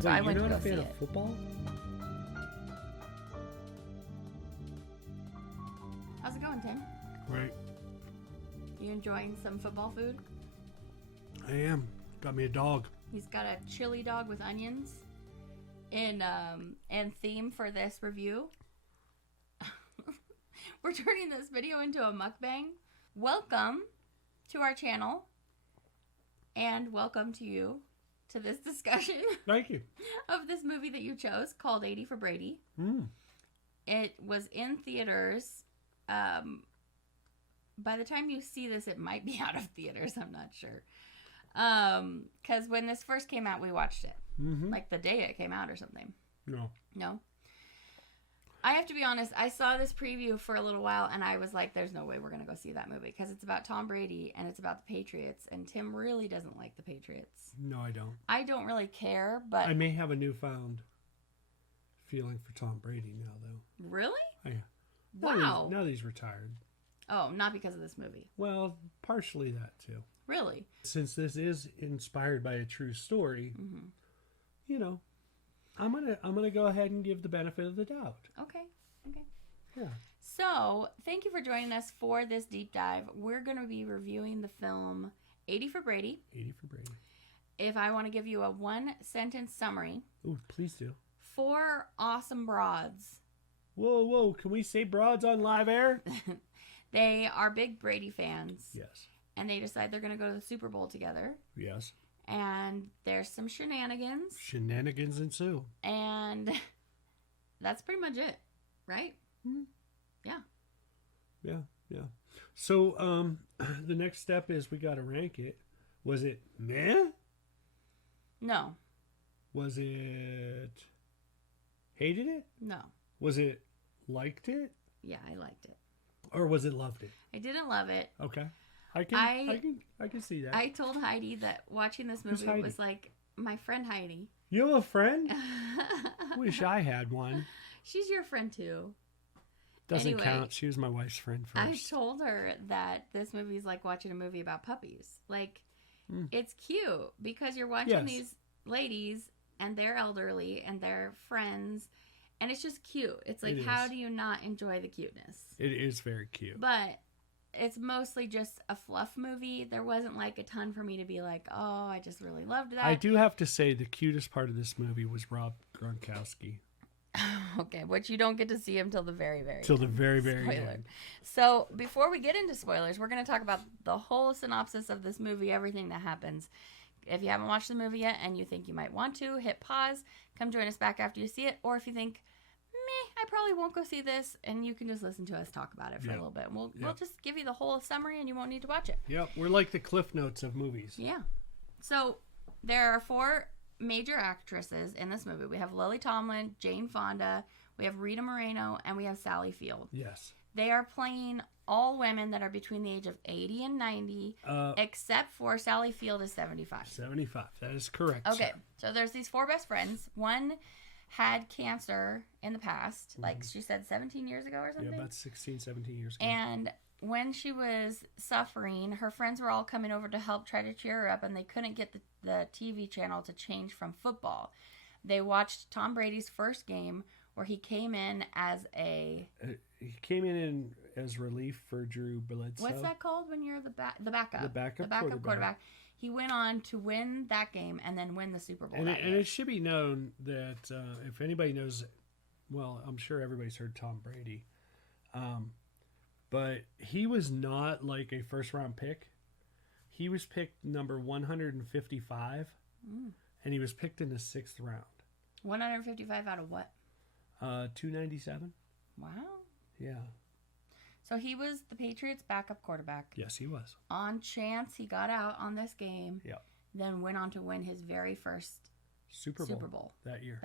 So Wait, I went you're to not go a fan see of it. football? How's it going, Tim? Right. You enjoying some football food? I am. Got me a dog. He's got a chili dog with onions. And theme for this review, we're turning this video into a mukbang. Welcome to our channel, and welcome to you to this discussion Thank you. of this movie that you chose called 80 for Brady. Mm. It was in theaters. By the time you see this, it might be out of theaters. I'm not sure. Because when this first came out, we watched it. Mm-hmm. Like the day it came out or something. No. I have to be honest, I saw this preview for a little while and I was like, there's no way we're going to go see that movie because it's about Tom Brady and it's about the Patriots, and Tim really doesn't like the Patriots. No, I don't. I don't really care, but... I may have a newfound feeling for Tom Brady now, though. Really? Now Wow. Now that he's retired. Oh, not because of this movie. Well, partially that, too. Really? Since this is inspired by a true story, Mm-hmm. you know, I'm gonna go ahead and give the benefit of the doubt. Okay. Yeah. So, thank you for joining us for this deep dive. We're going to be reviewing the film 80 for Brady. 80 for Brady. If I want to give you a one-sentence summary, Ooh, please do. 4 awesome broads. Whoa. Can we say broads on live air? They are big Brady fans. Yes. And they decide they're going to go to the Super Bowl together. Yes. And there's some shenanigans. Shenanigans ensue. And that's pretty much it, right? Mm-hmm. Yeah. Yeah. So, the next step is we got to rank it. Was it meh? No. Was it hated it? No. Was it liked it? Yeah, I liked it. Or was it loved it? I didn't love it. Okay. I can see that. I told Heidi that watching this Who's movie Heidi? was like my friend Heidi. You have a friend? Wish I had one. She's your friend too. Doesn't Anyway, count. She was my wife's friend I first. told her that this movie is like watching a movie about puppies. Like, it's cute because you're watching these ladies and they're elderly and they're friends, and it's just cute. It's like, how do you not enjoy the cuteness? It is very cute. But it's mostly just a fluff movie. There wasn't like a ton for me to be like, oh, I just really loved that. I do have to say the cutest part of this movie was Rob Gronkowski. Okay, which you don't get to see him till the very, very Till the end. very, very Spoiler. end. So before we get into spoilers, we're going to talk about the whole synopsis of this movie, everything that happens. If you haven't watched the movie yet and you think you might want to, hit pause, come join us back after you see it. Or if you think, I probably won't go see this, and you can just listen to us talk about it for a little bit. We'll just give you the whole summary and you won't need to watch it. Yep, we're like the Cliff Notes of movies. Yeah. So there are 4 major actresses in this movie. We have Lily Tomlin, Jane Fonda, we have Rita Moreno, and we have Sally Field. Yes. They are playing all women that are between the age of 80 and 90, except for Sally Field is 75. 75. That is correct. Okay. Sir. So there's these 4 best friends. One had cancer in the past, like she said 17 years ago or something. Yeah, about 16, 17 years ago. And when she was suffering, her friends were all coming over to help try to cheer her up, and they couldn't get the TV channel to change from football. They watched Tom Brady's first game where he came in as he came in as relief for Drew Bledsoe. What's that called when you're the backup? The backup quarterback. He went on to win that game and then win the Super Bowl. And it should be known that if anybody knows, well, I'm sure everybody's heard Tom Brady, but he was not like a first-round pick. He was picked number 155, and he was picked in the 6th round. 155 out of what? 297. Wow. Yeah. So he was the Patriots' backup quarterback. Yes, he was. On chance he got out on this game. Yep. Then went on to win his very first Super Bowl that year.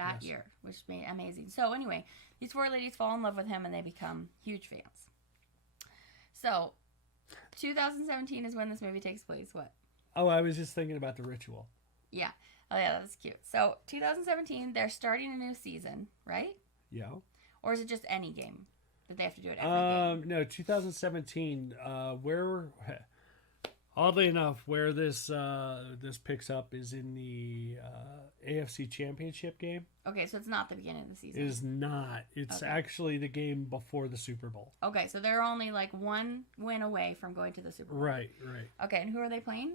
Which made amazing. So anyway, these 4 ladies fall in love with him and they become huge fans. So 2017 is when this movie takes place. What? Oh, I was just thinking about the ritual. Yeah. Oh yeah, that's cute. So 2017, they're starting a new season, right? Yeah. Or is it just any game? That they have to do it every game? No, 2017. Oddly enough, where this picks up is in the AFC Championship game. Okay, so it's not the beginning of the season. It is not. It's actually the game before the Super Bowl. Okay, so they're only like one win away from going to the Super Bowl. Right. Okay, and who are they playing?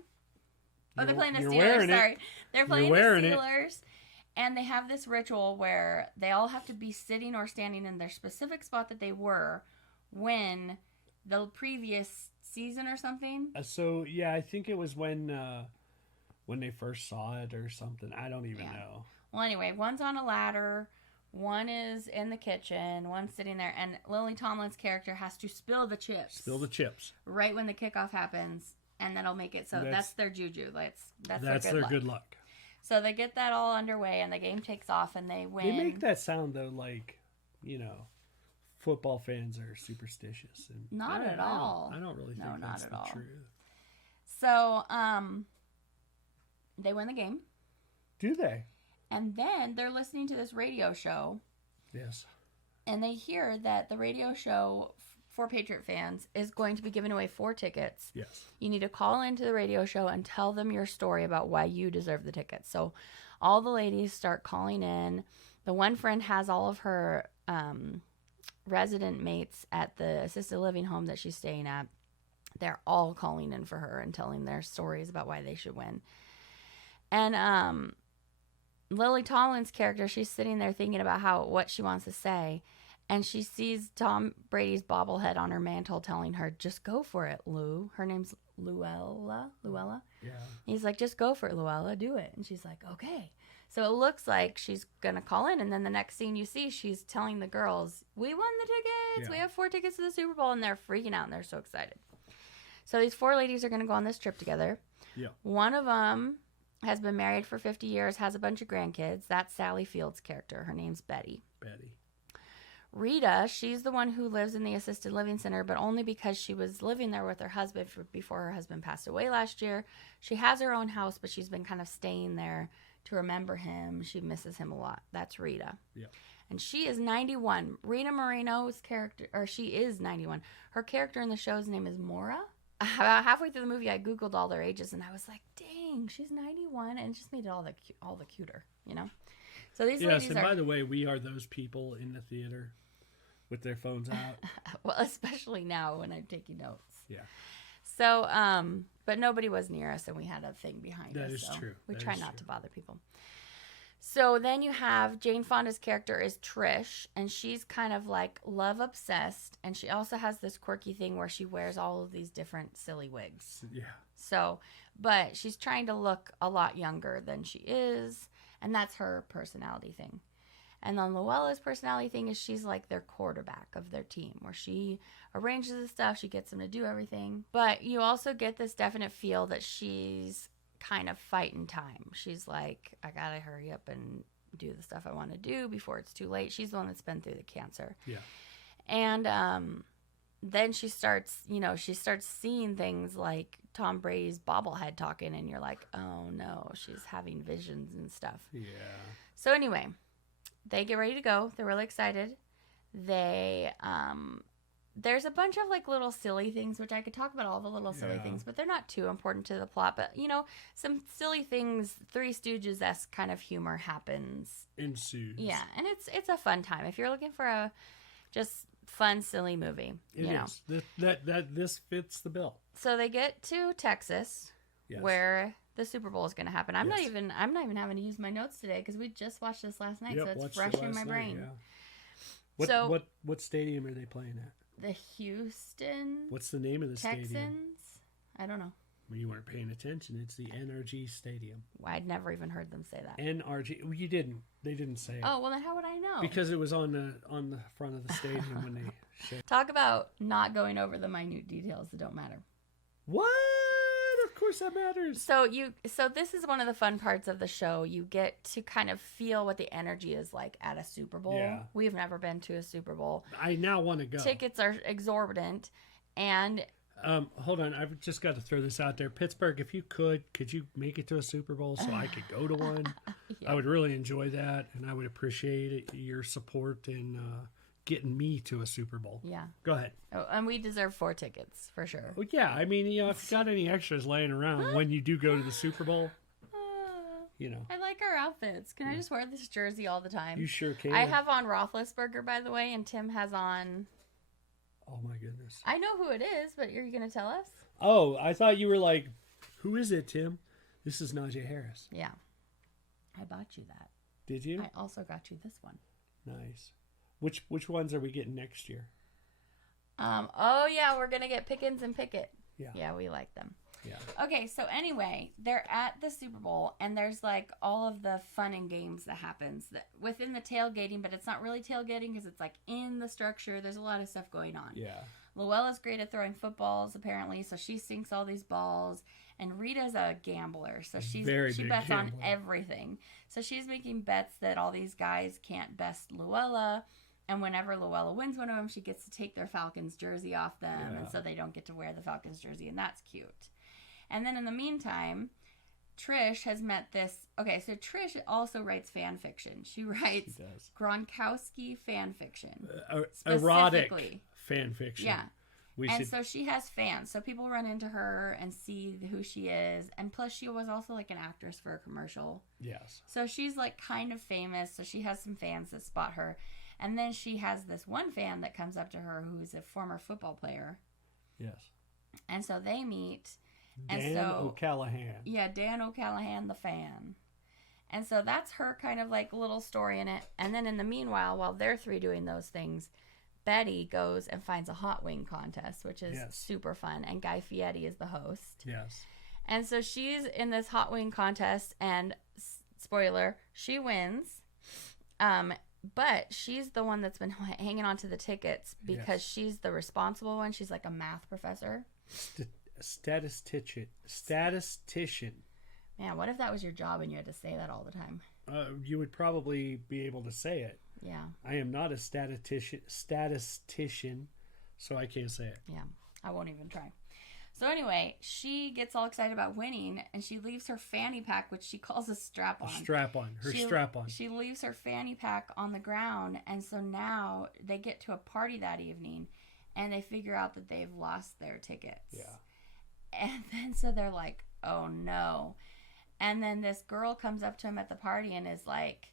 Oh, they're playing the Steelers. They're playing the Steelers. And they have this ritual where they all have to be sitting or standing in their specific spot that they were when the previous season or something. So yeah, I think it was when they first saw it or something. I don't even know. Well, anyway, one's on a ladder, one is in the kitchen, one's sitting there, and Lily Tomlin's character has to spill the chips right when the kickoff happens, and that'll make it so that's their juju. That's their good luck. So they get that all underway, and the game takes off, and they win. They make that sound though, like, football fans are superstitious, and not at all. I don't really think that's the truth. So, they win the game. Do they? And then they're listening to this radio show. Yes. And they hear that the radio show for Patriot fans is going to be giving away 4 tickets. Yes. You need to call into the radio show and tell them your story about why you deserve the tickets. So all the ladies start calling in. The one friend has all of her resident mates at the assisted living home that she's staying at. They're all calling in for her and telling their stories about why they should win. And Lily Tomlin's character, she's sitting there thinking about what she wants to say. And she sees Tom Brady's bobblehead on her mantle telling her, just go for it, Lou. Her name's Luella. Yeah. He's like, just go for it, Luella. Do it. And she's like, okay. So it looks like she's going to call in. And then the next scene you see, she's telling the girls, we won the tickets. Yeah. We have 4 tickets to the Super Bowl. And they're freaking out and they're so excited. So these 4 ladies are going to go on this trip together. Yeah. One of them has been married for 50 years, has a bunch of grandkids. That's Sally Field's character. Her name's Betty. Rita, she's the one who lives in the assisted living center, but only because she was living there with her husband before her husband passed away last year. She has her own house, but she's been kind of staying there to remember him. She misses him a lot. That's Rita. Yeah. And she is 91. Rita Moreno's character, or she is 91. Her character in the show's name is Maura. About halfway through the movie, I Googled all their ages, and I was like, dang, she's 91, and it just made it all the cuter, So these ladies and by the way, we are those people in the theater with their phones out. Well, especially now when I'm taking notes. Yeah. So, but nobody was near us, and we had a thing behind us. That is true. We try not to bother people. So then you have Jane Fonda's character is Trish, and she's kind of like love obsessed, and she also has this quirky thing where she wears all of these different silly wigs. Yeah. So, but she's trying to look a lot younger than she is, and that's her personality thing. And then Luella's personality thing is she's like their quarterback of their team, where she arranges the stuff, she gets them to do everything. But you also get this definite feel that she's kind of fighting time. She's like, I gotta hurry up and do the stuff I want to do before it's too late. She's the one that's been through the cancer. Yeah. And then she starts seeing things like Tom Brady's bobblehead talking, and you're like, oh no, she's having visions and stuff. Yeah. So anyway, they get ready to go. They're really excited. There's a bunch of like little silly things, which I could talk about all the little silly things, but they're not too important to the plot. But some silly things, Three Stooges-esque kind of humor ensues. Yeah, and it's a fun time if you're looking for a just fun, silly movie. It is. This fits the bill. So they get to Texas, where the Super Bowl is going to happen. I'm not even having to use my notes today because we just watched this last night, so it's fresh in my brain. Yeah. What stadium are they playing at? The Houston. What's the name of the Texans? stadium? I don't know. Well, you weren't paying attention. It's the NRG Stadium. I'd never even heard them say that. NRG. Well, you didn't. They didn't say it. Oh, well, then how would I know? Because it was on the front of the stadium when they said. Talk about not going over the minute details that don't matter. What? Of course that matters. So this is one of the fun parts of the show. You get to kind of feel what the energy is like at a Super Bowl. Yeah. We've never been to a Super Bowl. I now want to go. Tickets are exorbitant, and hold on, I've just got to throw this out there. Pittsburgh, if you could you make it to a Super Bowl so I could go to one? Yeah. I would really enjoy that, and I would appreciate your support and getting me to a Super Bowl. Yeah. Go ahead. Oh, and we deserve 4 tickets for sure. Well, yeah, I mean, if you got any extras laying around when you do go to the Super Bowl, I like our outfits. Can I just wear this jersey all the time? You sure can. I have on Roethlisberger, by the way, and Tim has on... Oh, my goodness. I know who it is, but you're going to tell us? Oh, I thought you were like, who is it, Tim? This is Najee Harris. Yeah. I bought you that. Did you? I also got you this one. Nice. Which ones are we getting next year? Oh, yeah, we're going to get Pickens and Pickett. Yeah. Yeah, we like them. Yeah. Okay, so anyway, they're at the Super Bowl, and there's like all of the fun and games that happens within the tailgating, but it's not really tailgating because it's like in the structure. There's a lot of stuff going on. Yeah. Luella's great at throwing footballs, apparently, so she sinks all these balls. And Rita's a gambler, so she bets on everything. So she's making bets that all these guys can't best Luella. And whenever Luella wins one of them, she gets to take their Falcons jersey off them, and so they don't get to wear the Falcons jersey, and that's cute. And then in the meantime, Trish has met this... Okay, so Trish also writes fan fiction. She writes Gronkowski fan fiction. Erotic fan fiction. Yeah. So she has fans. So people run into her and see who she is. And plus she was also like an actress for a commercial. Yes. So she's like kind of famous. So she has some fans that spot her. And then she has this one fan that comes up to her who's a former football player. Yes. And so they meet... Dan O'Callahan. Yeah, Dan O'Callahan, the fan. And so that's her kind of like little story in it. And then in the meanwhile, while they're three doing those things, Betty goes and finds a hot wing contest, which is super fun. And Guy Fieri is the host. Yes. And so she's in this hot wing contest, and spoiler, she wins. But she's the one that's been hanging on to the tickets because she's the responsible one. She's like a math professor. Statistician. Man, what if that was your job and you had to say that all the time? You would probably be able to say it. Yeah. I am not a statistician, so I can't say it. Yeah, I won't even try. So anyway, she gets all excited about winning, and she leaves her fanny pack, which she calls a strap-on. Strap-on. She leaves her fanny pack on the ground, and so now they get to a party that evening, and they figure out that they've lost their tickets. Yeah. And then so they're like, oh no. And then this girl comes up to him at the party and is like,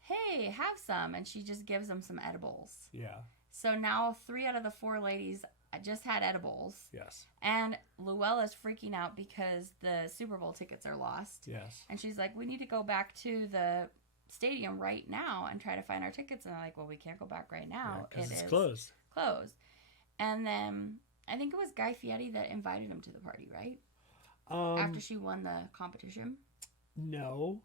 hey, have some. And she just gives them some edibles. Yeah. So now 3 out of the 4 ladies just had edibles. Yes. And Luella's freaking out because the Super Bowl tickets are lost. Yes. And she's like, we need to go back to the stadium right now and try to find our tickets. And they're like, well, we can't go back right now. Because it's closed. And then I think it was Guy Fieri that invited him to the party, right? After she won the competition? No.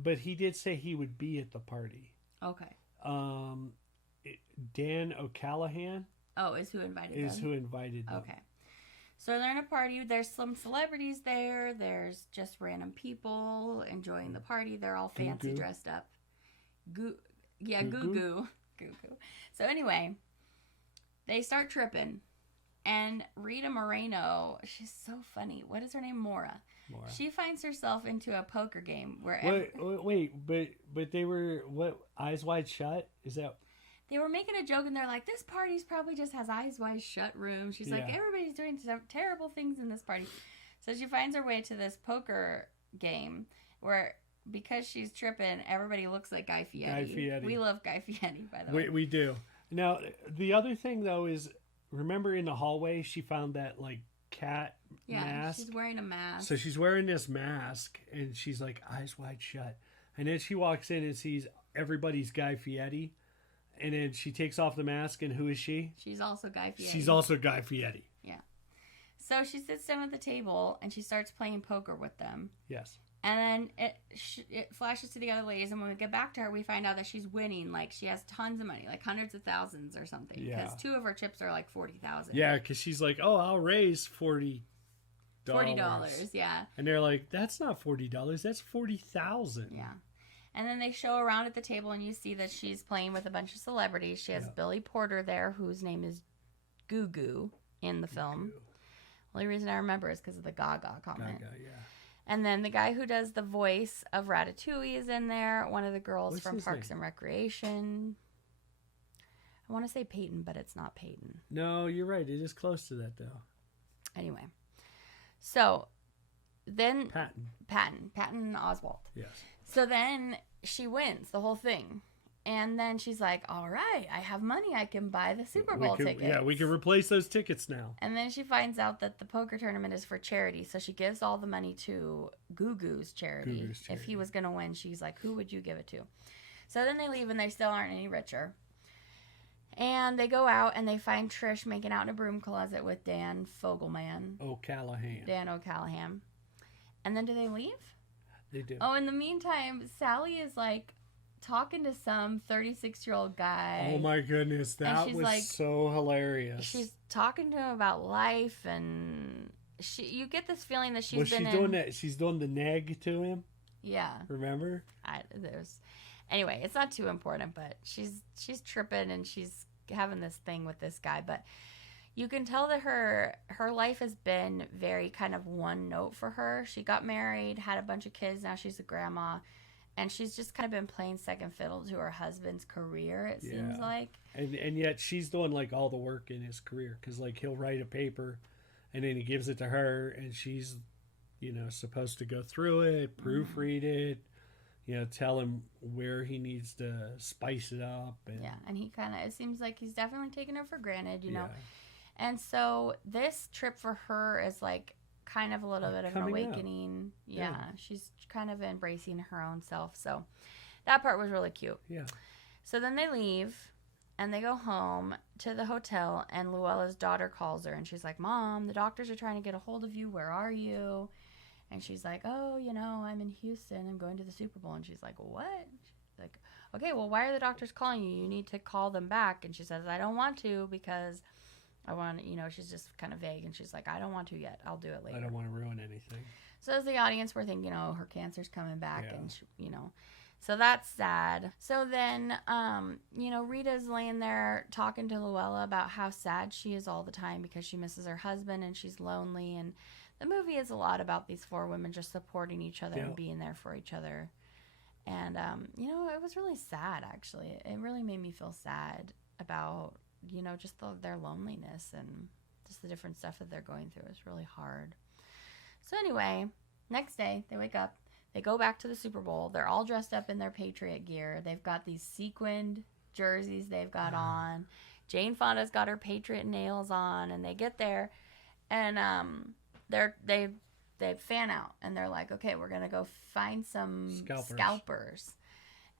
But he did say he would be at the party. Okay. Dan O'Callahan. Oh, is who invited them? Okay. So they're in a party. There's some celebrities there. There's just random people enjoying the party. They're all fancy dressed up. Goo goo. So anyway, they start tripping. And Rita Moreno, she's so funny. What is her name? Maura. She finds herself into a poker game where... Wait, but they were, Eyes Wide Shut? Is that... They were making a joke, and they're like, this party's probably just has eyes wide shut rooms. She's like, everybody's doing terrible things in this party. So she finds her way to this poker game where, because she's tripping, everybody looks like Guy Fieri. We love Guy Fieri, by the way. We do. Now, the other thing, though, is... Remember in the hallway, she found that, like, cat mask? Yeah, she's wearing a mask. So she's wearing this mask, and she's, like, eyes wide shut. And then she walks in and sees everybody's Guy Fieri. And then she takes off the mask, and who is she? She's also Guy Fieri. She's also Guy Fieri. Yeah. So she sits down at the table, and she starts playing poker with them. Yes. And then it flashes to the other ladies, and when we get back to her, we find out that she's winning. Like, she has tons of money, like hundreds of thousands or something. Because 2 of her chips are like $40,000. Yeah, because she's like, oh, I'll raise $40. $40, yeah. And they're like, that's not $40, that's $40,000. Yeah. And then they show around at the table, and you see that she's playing with a bunch of celebrities. She has Billy Porter there, whose name is Goo Goo in the film. The only reason I remember is because of the Gaga comment. Gaga, yeah. And then the guy who does the voice of Ratatouille is in there. One of the girls from Parks and Recreation. I want to say Peyton, but it's not Peyton. No, you're right. It is close to that, though. Anyway. So then... Patton Oswalt. Yes. So then she wins the whole thing. And then she's like, all right, I have money. I can buy the Super Bowl tickets. Yeah, we can replace those tickets now. And then she finds out that the poker tournament is for charity. So she gives all the money to Gugu's charity. If he was going to win, she's like, who would you give it to? So then they leave and they still aren't any richer. And they go out and they find Trish making out in a broom closet with Dan Fogelman. Dan O'Callahan. And then do they leave? They do. Oh, in the meantime, Sally is like talking to some 36-year-old guy. Oh my goodness, that was like, so hilarious. She's talking to him about life, and you get this feeling that she's she's doing the nag to him. Yeah. Remember? Anyway, it's not too important, but she's tripping and she's having this thing with this guy, but you can tell that her life has been very kind of one note for her. She got married, had a bunch of kids, now she's a grandma, and she's just kind of been playing second fiddle to her husband's career, it seems like. And yet she's doing like all the work in his career, because like he'll write a paper and then he gives it to her and she's, supposed to go through it, proofread it, tell him where he needs to spice it up. And he it seems like he's definitely taking her for granted, know. And so this trip for her is like kind of a little bit of an awakening. Yeah, she's kind of embracing her own self. So that part was really cute. Yeah. So then they leave and they go home to the hotel, and Luella's daughter calls her and she's like, Mom, the doctors are trying to get a hold of you. Where are you? And she's like, oh, I'm in Houston. I'm going to the Super Bowl. And she's like, what? She's like, okay, well, why are the doctors calling you? You need to call them back. And she says, I don't want to because I want, she's just kind of vague. And she's like, I don't want to yet. I'll do it later. I don't want to ruin anything. So as the audience, we're thinking, her cancer's coming back. Yeah. And, so that's sad. So then, Rita's laying there talking to Luella about how sad she is all the time because she misses her husband and she's lonely. And the movie is a lot about these four women just supporting each other and being there for each other. And, it was really sad, actually. It really made me feel sad about, just their loneliness and just the different stuff that they're going through. It's really hard. So anyway, next day, they wake up. They go back to the Super Bowl. They're all dressed up in their Patriot gear. They've got these sequined jerseys they've got on. Jane Fonda's got her Patriot nails on. And they get there, and they fan out, and they're like, okay, we're gonna go find some scalpers.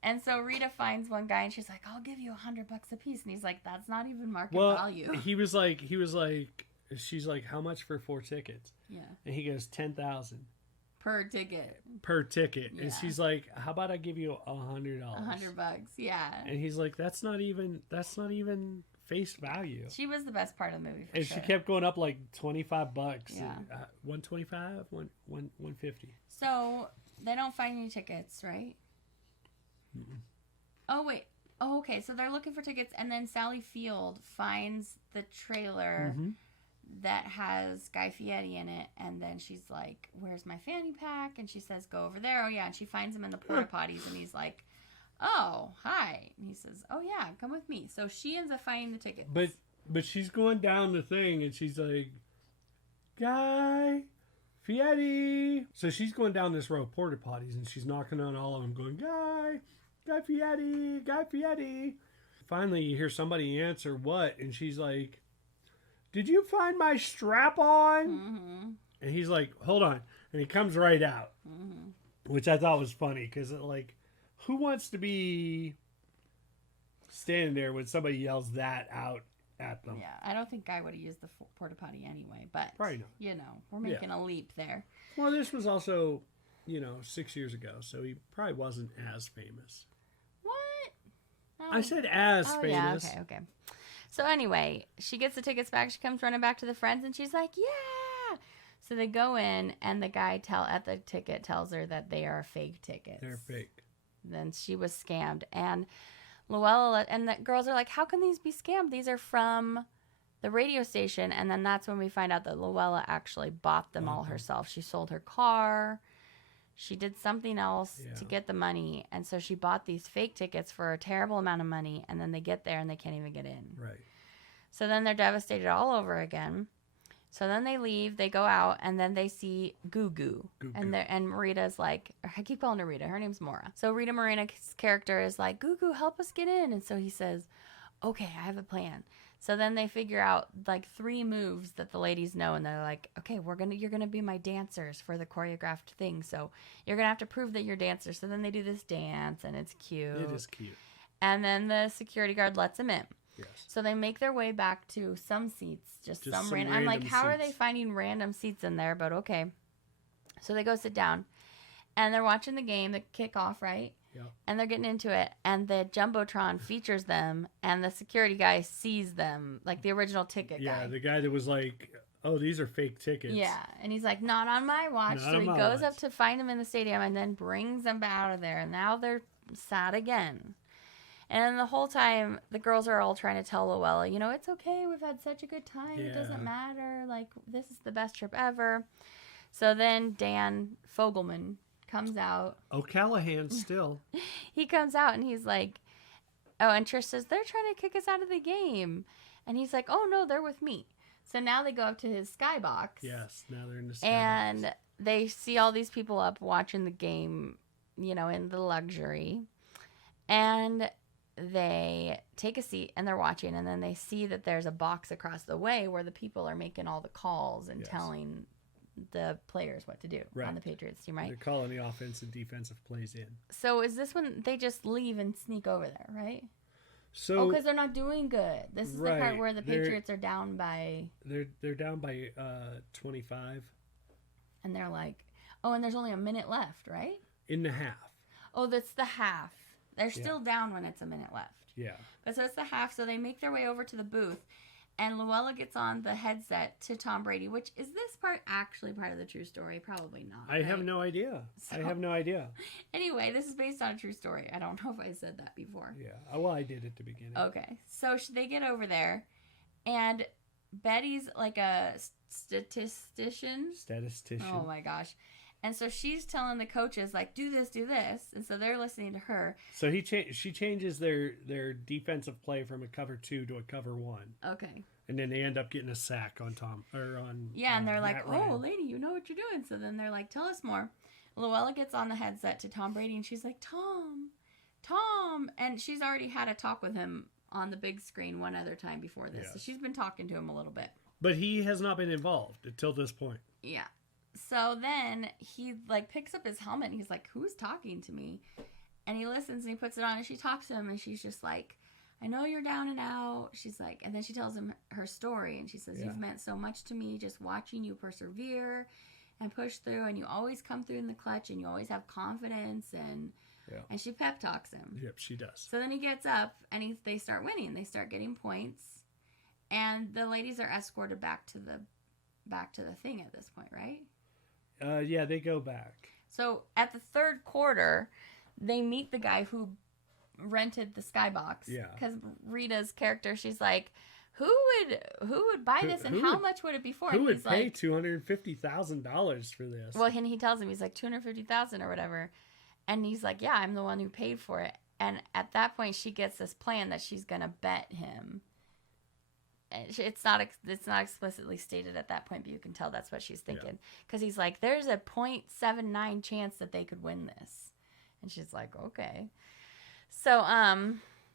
And so Rita finds one guy and she's like, I'll give you $100 a piece. And he's like, that's not even market value. He was like, she's like, how much for 4 tickets? Yeah. And he goes, 10,000 per ticket. Yeah. And she's like, how about I give you $100? $100, yeah. And he's like, that's not even face value. She was the best part of the movie. And sure. She kept going up like $25. Yeah. 125, 150. So they don't find any tickets, right? Mm-mm. Oh wait. Oh, okay. So they're looking for tickets, and then Sally Field finds the trailer that has Guy Fieri in it, and then she's like, "Where's my fanny pack?" And she says, "Go over there." Oh yeah, and she finds him in the porta potties, and he's like, "Oh, hi." And he says, "Oh yeah, come with me." So she ends up finding the tickets. But she's going down the thing, and she's like, Guy Fieri. So she's going down this row of porta potties, and she's knocking on all of them, going, Guy Fieri. Finally, you hear somebody answer, what? And she's like, did you find my strap on? Mm-hmm. And he's like, hold on. And he comes right out, which I thought was funny, because like, who wants to be standing there when somebody yells that out at them? Yeah, I don't think Guy would have used the porta potty anyway, but probably not. We're making a leap there. Well, this was also, 6 years ago, so he probably wasn't as famous. What? Oh. I said as famous. Yeah, okay. So anyway, she gets the tickets back. She comes running back to the friends, and she's like, yeah! So they go in, and the guy at the ticket tells her that they are fake tickets. They're fake. Then she was scammed. And Luella and the girls are like, how can these be scammed? These are from the radio station. And then that's when we find out that Luella actually bought them all herself. She sold her car. She did something else to get the money, and so she bought these fake tickets for a terrible amount of money, and then they get there and they can't even get in. Right. So then they're devastated all over again. So then they leave, they go out, and then they see Goo Goo. And Rita's like, I keep calling her Rita, her name's Mora. So Rita Moreno's character is like, Goo Goo, help us get in. And so he says, okay, I have a plan. So then they figure out like 3 moves that the ladies know, and they're like, okay, you're gonna be my dancers for the choreographed thing. So you're gonna have to prove that you're dancers. So then they do this dance, and it's cute. It is cute. And then the security guard lets them in. Yes. So they make their way back to some seats, just some random. I'm like, how are they finding random seats in there? But okay. So they go sit down, and they're watching the game, the kickoff, right? Yeah. And they're getting into it, and the Jumbotron features them, and the security guy sees them, like the original ticket guy. Yeah, the guy that was like, oh, these are fake tickets. Yeah, and he's like, not on my watch. So he goes up to find them in the stadium and then brings them out of there, and now they're sad again. And the whole time, the girls are all trying to tell Luella, it's okay, we've had such a good time, it doesn't matter, like, this is the best trip ever. So then Dan Fogelman comes out. O'Callahan still. He comes out and he's like, oh, and Trish says, they're trying to kick us out of the game. And he's like, oh, no, they're with me. So now they go up to his skybox. Yes, now they're in the skybox. And they see all these people up watching the game, in the luxury. And they take a seat and they're watching. And then they see that there's a box across the way where the people are making all the calls and telling the players what to do on the Patriots team, right? They're calling the offensive and defensive plays in. So is this when they just leave and sneak over there, right? So because they're not doing good. This is the part where the Patriots are down by. They're down by 25. And they're like, oh, and there's only a minute left, right? In the half. Oh, that's the half. They're still down when it's a minute left. Yeah. But so it's the half. So they make their way over to the booth. And Luella gets on the headset to Tom Brady, which is this part actually part of the true story? Probably not. I have no idea. I have no idea. Anyway, this is based on a true story. I don't know if I said that before. Yeah. Well, I did at the beginning. Okay. So they get over there, and Betty's like a statistician. Oh my gosh. And so she's telling the coaches, like, do this. And so they're listening to her. So she changes their defensive play from a cover 2 to a cover 1. Okay. And then they end up getting a sack on Tom or on. Yeah, and they're like, Matt Ryan. "Oh, lady, you know what you're doing." So then they're like, "Tell us more." Luella gets on the headset to Tom Brady, and she's like, Tom," and she's already had a talk with him on the big screen one other time before this. Yes. So she's been talking to him a little bit. But he has not been involved until this point. Yeah. So then he like picks up his helmet and he's like, who's talking to me? And he listens and he puts it on and she talks to him and she's just like, I know you're down and out. She's like, and then she tells him her story and she says, you've meant so much to me, just watching you persevere and push through, and you always come through in the clutch and you always have confidence, and she pep talks him. Yep, she does. So then he gets up and they start winning. They start getting points, and the ladies are escorted back to the thing at this point, right? Yeah, they go back. So at the third quarter, they meet the guy who rented the skybox. Yeah. Because Rita's character, she's like, who would buy this, and how much would it be for? Who would pay $250,000 for this? Well, and he tells him, he's like, $250,000 or whatever. And he's like, yeah, I'm the one who paid for it. And at that point, she gets this plan that she's going to bet him. It's not explicitly stated at that point, but you can tell that's what she's thinking. Because he's like, there's a 0.79 chance that they could win this. And she's like, okay. So,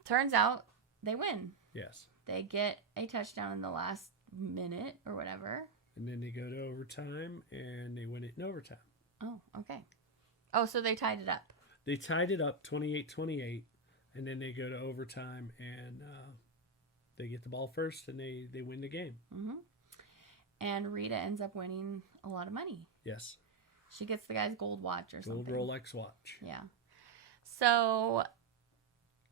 turns out they win. Yes. They get a touchdown in the last minute or whatever. And then they go to overtime, and they win it in overtime. Oh, okay. Oh, so they tied it up. They tied it up 28-28, and then they go to overtime, and they get the ball first, and they win the game. Mm-hmm. And Rita ends up winning a lot of money. Yes. She gets the guy's gold watch or something. Gold Rolex watch. Yeah. So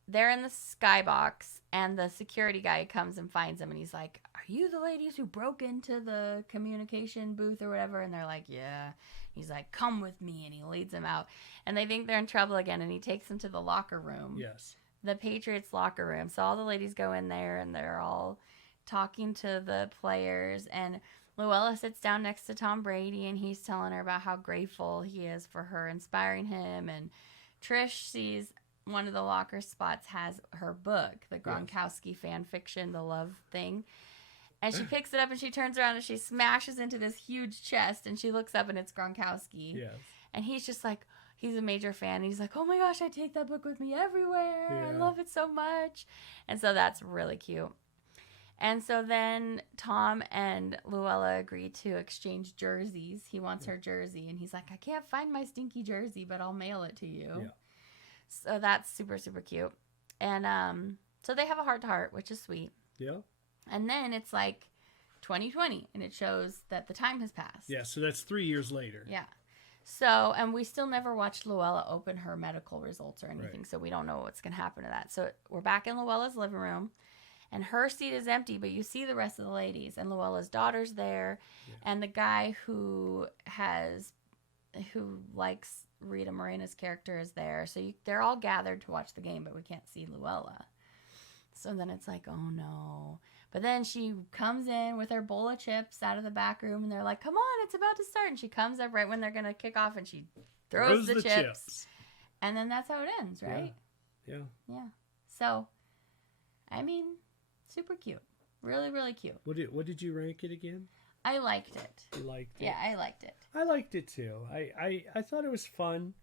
they're in the skybox, and the security guy comes and finds them, and he's like, are you the ladies who broke into the communication booth or whatever? And they're like, yeah. He's like, come with me, and he leads them out. And they think they're in trouble again, and he takes them to the locker room. Yes. The Patriots locker room. So all the ladies go in there, and they're all talking to the players. And Luella sits down next to Tom Brady, and he's telling her about how grateful he is for her inspiring him. And Trish sees one of the locker spots has her book, the Gronkowski fan fiction, The Love Thing. And she picks it up and she turns around and she smashes into this huge chest, and she looks up and it's Gronkowski. Yes. And he's just like, he's a major fan. He's like, oh my gosh, I take that book with me everywhere. Yeah. I love it so much. And so that's really cute. And so then Tom and Luella agree to exchange jerseys. He wants her jersey, and he's like, I can't find my stinky jersey, but I'll mail it to you. Yeah. So that's super, super cute. And so they have a heart-to-heart, which is sweet. Yeah. And then it's like 2020, and it shows that the time has passed. Yeah, so that's 3 years later. Yeah. So, and we still never watched Luella open her medical results or anything, Right. so we don't know what's going to happen to that. So we're back in Luella's living room, and her seat is empty, but you see the rest of the ladies, and Luella's daughter's there, and the guy who likes Rita Moreno's character is there. So they're all gathered to watch the game, but we can't see Luella. So then it's like, oh no. But then she comes in with her bowl of chips out of the back room, and they're like, come on, it's about to start. And she comes up right when they're going to kick off, and she throws the chips. And then that's how it ends, right? Yeah. Yeah. So, I mean, super cute. Really, really cute. What did you rank it again? I liked it. You liked it? Yeah, I liked it. I liked it too. I thought it was fun.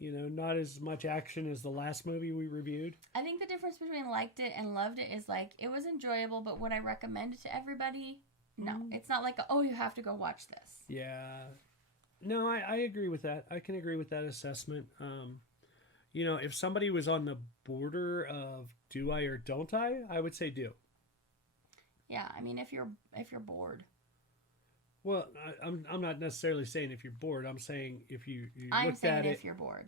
Not as much action as the last movie we reviewed. I think the difference between liked it and loved it is like, it was enjoyable, but would I recommend it to everybody? No. It's not like, oh, you have to go watch this. Yeah. No, I agree with that. I can agree with that assessment. If somebody was on the border of do I or don't I would say do. Yeah, I mean, if you're bored. Well, I'm not necessarily saying if you're bored. I'm saying if you I'm looked saying at if it. you're bored.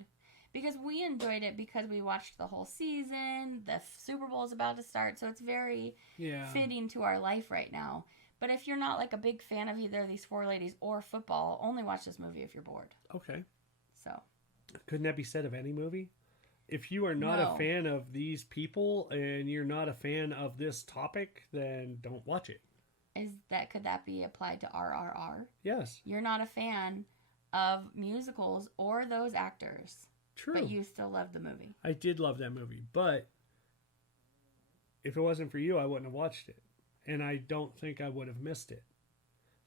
Because we enjoyed it because we watched the whole season. The Super Bowl is about to start, so it's very fitting to our life right now. But if you're not like a big fan of either of these four ladies or football, only watch this movie if you're bored. Okay. So. Couldn't that be said of any movie? If you are not a fan of these people and you're not a fan of this topic, then don't watch it. Could that be applied to RRR? Yes. You're not a fan of musicals or those actors. True. But you still love the movie. I did love that movie, but if it wasn't for you, I wouldn't have watched it. And I don't think I would have missed it.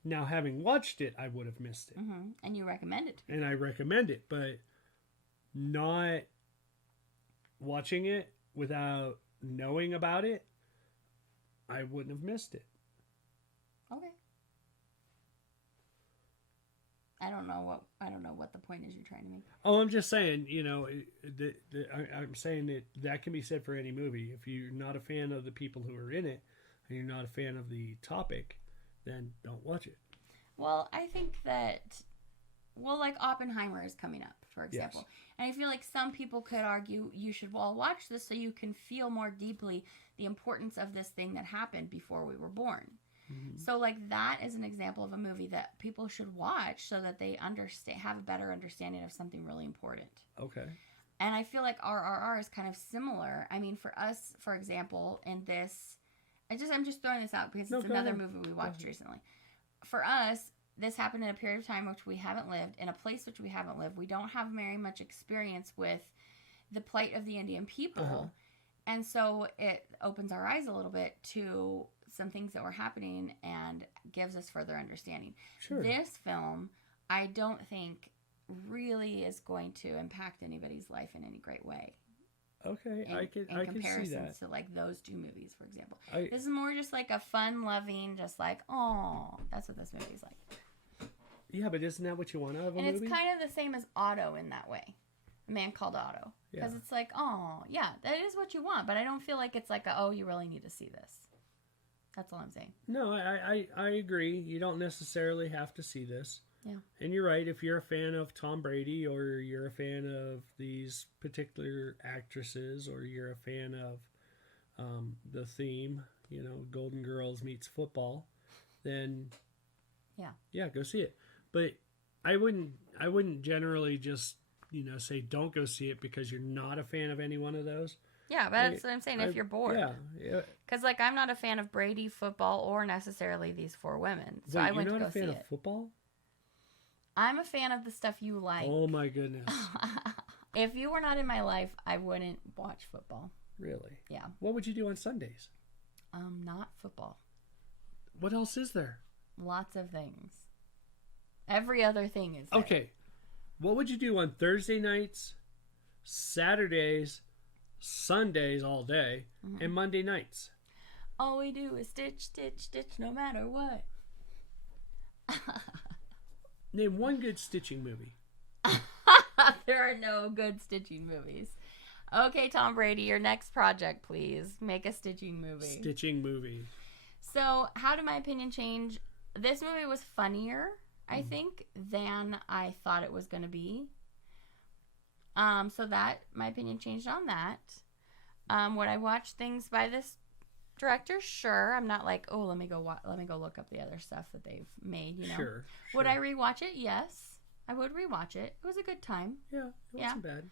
Now, having watched it, I would have missed it. Mm-hmm. And you recommend it to me. And I recommend it, but not watching it without knowing about it, I wouldn't have missed it. Okay. I don't know what the point is you're trying to make. Oh, I'm just saying, I'm saying that can be said for any movie. If you're not a fan of the people who are in it, and you're not a fan of the topic, then don't watch it. Well, I think that, like Oppenheimer is coming up, for example. Yes. And I feel like some people could argue you should watch this so you can feel more deeply the importance of this thing that happened before we were born. Mm-hmm. So, like, that is an example of a movie that people should watch so that they have a better understanding of something really important. Okay. And I feel like RRR is kind of similar. I mean, for us, for example, in this, I'm just throwing this out because it's another movie we watched recently. For us, this happened in a period of time which we haven't lived, in a place which we haven't lived. We don't have very much experience with the plight of the Indian people. Uh-huh. And so it opens our eyes a little bit to some things that were happening and gives us further understanding. Sure. This film, I don't think, really is going to impact anybody's life in any great way. Okay, I can see that. In comparison to like those two movies, for example. This is more just like a fun-loving, just like, oh, that's what this movie's like. Yeah, but isn't that what you want out of a movie? And it's kind of the same as Otto in that way. A Man Called Otto. Because it's like, oh, yeah, that is what you want. But I don't feel like it's like, oh, you really need to see this. That's all I'm saying. No, I agree. You don't necessarily have to see this. Yeah. And you're right. If you're a fan of Tom Brady, or you're a fan of these particular actresses, or you're a fan of the theme, Golden Girls meets football, then yeah, go see it. But I wouldn't generally just say don't go see it because you're not a fan of any one of those. Yeah, but that's what I'm saying. If you're bored. Yeah. Because, like, I'm not a fan of Brady, football, or necessarily these four women. So Wait, I went to go see it. you're not a fan of football? I'm a fan of the stuff you like. Oh, my goodness. If you were not in my life, I wouldn't watch football. Really? Yeah. What would you do on Sundays? Not football. What else is there? Lots of things. Every other thing is there. Okay. What would you do on Thursday nights, Saturdays, Sundays all day, and Monday nights? All we do is stitch, stitch, stitch, no matter what. Name one good stitching movie. There are no good stitching movies. Okay, Tom Brady, your next project, please. Make a stitching movie. Stitching movie. So, how did my opinion change? This movie was funnier, I think, than I thought it was going to be. So that, my opinion changed on that. Would I watch things by this director? Sure. I'm not like, oh, let me go look up the other stuff that they've made, you know. Sure. Would I rewatch it? Yes. I would rewatch it. It was a good time. Yeah, it wasn't bad.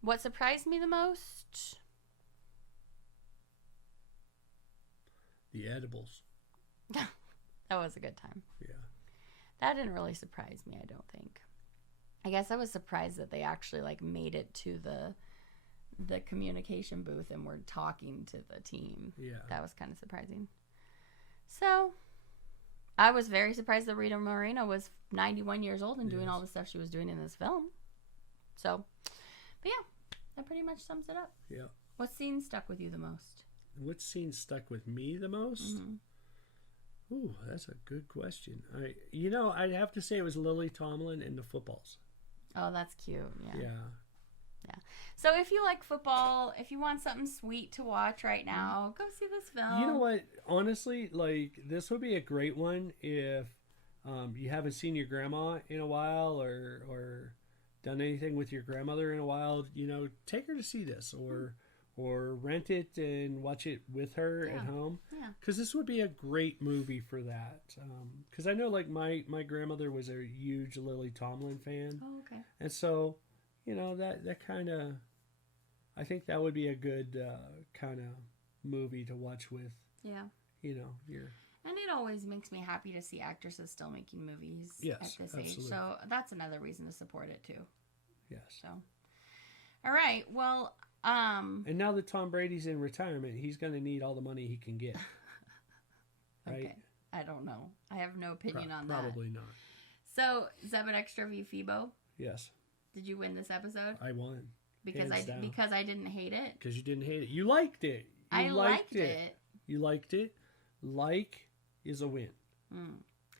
What surprised me the most? The edibles. That was a good time. Yeah. That didn't really surprise me, I don't think. I guess I was surprised that they actually like made it to the communication booth and were talking to the team. Yeah. That was kind of surprising. So, I was very surprised that Rita Moreno was 91 years old and doing all the stuff she was doing in this film. So, but yeah, that pretty much sums it up. Yeah. What scene stuck with you the most? What scene stuck with me the most? Ooh, that's a good question. I'd have to say it was Lily Tomlin and the footballs. Oh, that's cute. Yeah. Yeah. So if you like football, if you want something sweet to watch right now, go see this film. You know what? Honestly, like, this would be a great one if you haven't seen your grandma in a while or done anything with your grandmother in a while. Take her to see this or rent it and watch it with her at home. Yeah. Because this would be a great movie for that. Because I know, like, my grandmother was a huge Lily Tomlin fan. Oh, okay. And so, that kind of, I think that would be a good kind of movie to watch with. Yeah. Your. And it always makes me happy to see actresses still making movies at this absolutely. age. So that's another reason to support it too. Yes. So, all right. Well, and now that Tom Brady's in retirement, he's going to need all the money he can get. Right? Okay. I don't know. I have no opinion on that. Probably not. So, Zebadextra v. Phebo. Yes. Did you win this episode? I won. Because I didn't hate it. Because you didn't hate it. You liked it. I liked it. You liked it. Like is a win.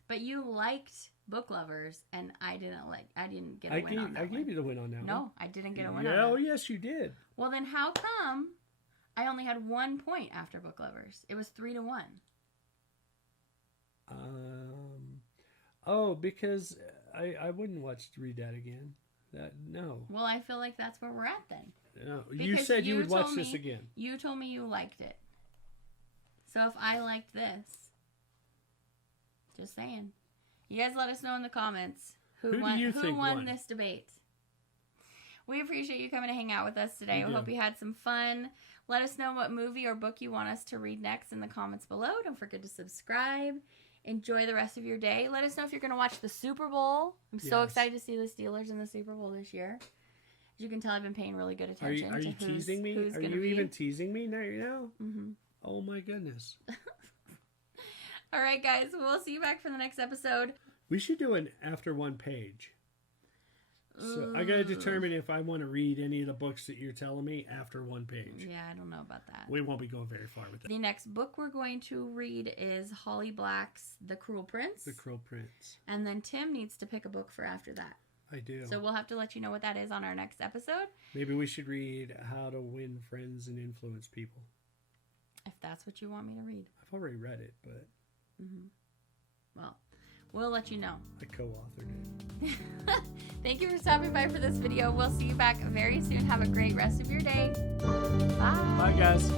But you liked Book Lovers, and I didn't get a win on that. I gave you the win on that one. No, I didn't get a win on that. Oh, yes, you did. Well, then how come I only had 1 point after Book Lovers? It was 3-1. Because I wouldn't read that again. No. Well, I feel like that's where we're at then. No, you said you would watch this again. You told me you liked it. So if I liked this, just saying. You guys let us know in the comments who won this debate. We appreciate you coming to hang out with us today. We hope you had some fun. Let us know what movie or book you want us to read next in the comments below. Don't forget to subscribe. Enjoy the rest of your day. Let us know if you're going to watch the Super Bowl. I'm so excited to see the Steelers in the Super Bowl this year. As you can tell, I've been paying really good attention. Are you teasing me? Are you even teasing me now? Mm-hmm. Oh, my goodness. All right, guys. We'll see you back for the next episode. We should do an after one page. So I got to determine if I want to read any of the books that you're telling me after one page. Yeah, I don't know about that. We won't be going very far with that. The next book we're going to read is Holly Black's The Cruel Prince. The Cruel Prince. And then Tim needs to pick a book for after that. I do. So we'll have to let you know what that is on our next episode. Maybe we should read How to Win Friends and Influence People. If that's what you want me to read. I've already read it, but... Well, we'll let you know. I co-authored it. Thank you for stopping by for this video. We'll see you back very soon. Have a great rest of your day. Bye. Bye, guys.